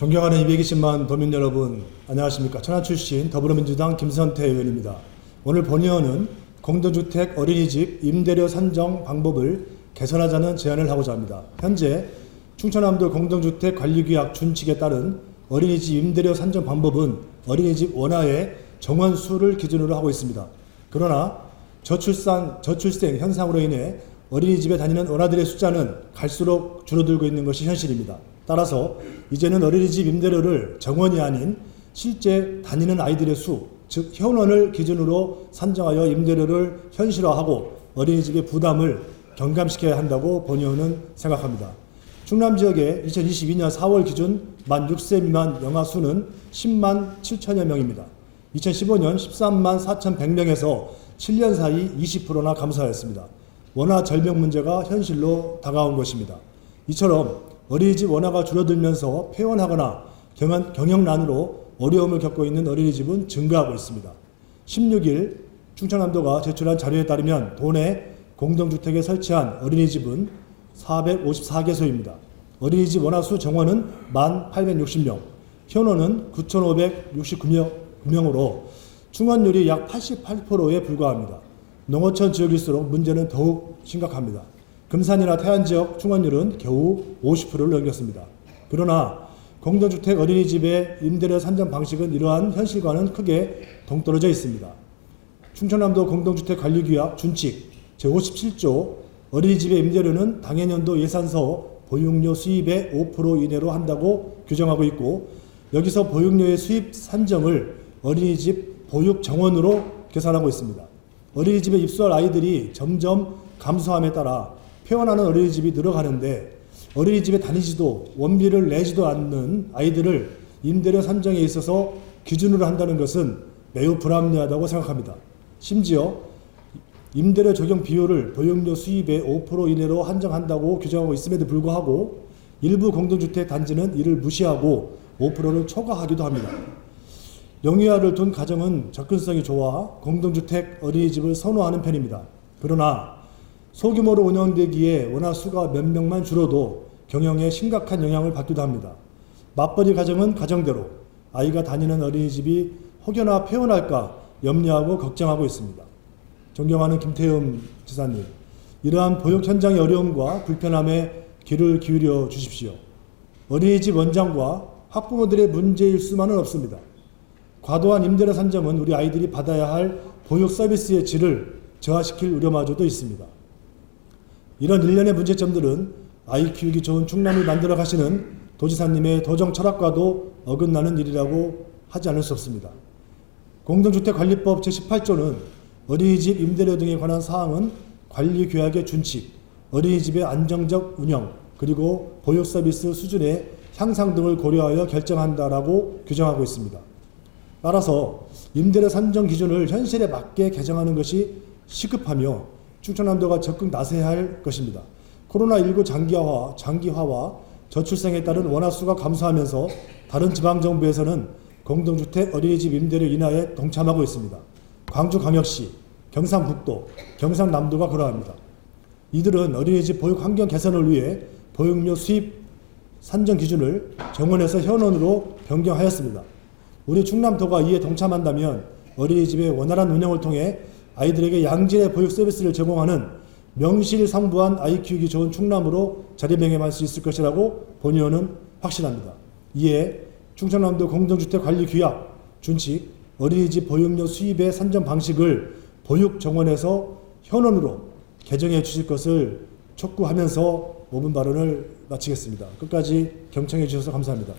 존경하는 220만 도민 여러분, 안녕하십니까. 천안 출신 더불어민주당 김선태 의원입니다. 오늘 본의원은 공동주택 어린이집 임대료 산정 방법을 개선하자는 제안을 하고자 합니다. 현재 충청남도 공동주택 관리규약 준칙에 따른 어린이집 임대료 산정 방법은 어린이집 원화의 정원수를 기준으로 하고 있습니다. 그러나 저출생 현상으로 인해 어린이집에 다니는 원아들의 숫자는 갈수록 줄어들고 있는 것이 현실입니다. 따라서 이제는 어린이집 임대료를 정원이 아닌 실제 다니는 아이들의 수, 즉 현원을 기준으로 산정하여 임대료를 현실화하고 어린이집의 부담을 경감시켜야 한다고 본의원은 생각합니다. 충남 지역의 2022년 4월 기준 만 6세 미만 영아 수는 10만 7천여 명입니다. 2015년 13만 4,100명에서 7년 사이 20%나 감소하였습니다. 원화 절벽 문제가 현실로 다가온 것입니다. 이처럼 어린이집 원화가 줄어들면서 폐원하거나 경영난으로 어려움을 겪고 있는 어린이집은 증가하고 있습니다. 16일 충청남도가 제출한 자료에 따르면 도내 공동주택에 설치한 어린이집은 454개소입니다. 어린이집 원화수 정원은 1,860명, 현원은 9,569명으로 충원율이 약 88%에 불과합니다. 농어촌 지역일수록 문제는 더욱 심각합니다. 금산이나 태안 지역 충원율은 겨우 50%를 넘겼습니다. 그러나 공동주택 어린이집의 임대료 산정 방식은 이러한 현실과는 크게 동떨어져 있습니다. 충청남도 공동주택관리규약 준칙 제57조 어린이집의 임대료는 당해년도 예산서 보육료 수입의 5% 이내로 한다고 규정하고 있고, 여기서 보육료의 수입 산정을 어린이집 보육 정원으로 계산하고 있습니다. 어린이집에 입소할 아이들이 점점 감소함에 따라 폐원하는 어린이집이 늘어가는데 어린이집에 다니지도 원비를 내지도 않는 아이들을 임대료 산정에 있어서 기준으로 한다는 것은 매우 불합리하다고 생각합니다. 심지어 임대료 적용 비율을 보육료 수입의 5% 이내로 한정한다고 규정하고 있음에도 불구하고 일부 공동주택 단지는 이를 무시하고 5%를 초과하기도 합니다. 영유아를 둔 가정은 접근성이 좋아 공동주택 어린이집을 선호하는 편입니다. 그러나 소규모로 운영되기에 원화 수가 몇 명만 줄어도 경영에 심각한 영향을 받기도 합니다. 맞벌이 가정은 가정대로 아이가 다니는 어린이집이 혹여나 폐원할까 염려하고 걱정하고 있습니다. 존경하는 김태흠 지사님, 이러한 보육 현장의 어려움과 불편함에 귀를 기울여 주십시오. 어린이집 원장과 학부모들의 문제일 수만은 없습니다. 과도한 임대료 산정은 우리 아이들이 받아야 할 보육 서비스의 질을 저하시킬 우려마저도 있습니다. 이런 일련의 문제점들은 아이 키우기 좋은 충남을 만들어 가시는 도지사님의 도정 철학과도 어긋나는 일이라고 하지 않을 수 없습니다. 공동주택관리법 제18조는 어린이집 임대료 등에 관한 사항은 관리규약의 준칙, 어린이집의 안정적 운영, 그리고 보육 서비스 수준의 향상 등을 고려하여 결정한다라고 규정하고 있습니다. 따라서 임대료 산정 기준을 현실에 맞게 개정하는 것이 시급하며 충청남도가 적극 나서야 할 것입니다. 코로나19 장기화와 저출생에 따른 원화수가 감소하면서 다른 지방정부에서는 공동주택 어린이집 임대료 인하에 동참하고 있습니다. 광주광역시, 경상북도, 경상남도가 그러합니다. 이들은 어린이집 보육 환경 개선을 위해 보육료 수입 산정 기준을 정원에서 현원으로 변경하였습니다. 우리 충남도가 이에 동참한다면 어린이집의 원활한 운영을 통해 아이들에게 양질의 보육 서비스를 제공하는 명실상부한 아이 키우기 좋은 충남으로 자리매김할 수 있을 것이라고 본의원은 확신합니다. 이에 충청남도 공동주택관리규약 준칙 어린이집 보육료 수입의 산정 방식을 보육 정원에서 현원으로 개정해 주실 것을 촉구하면서 5분 발언을 마치겠습니다. 끝까지 경청해 주셔서 감사합니다.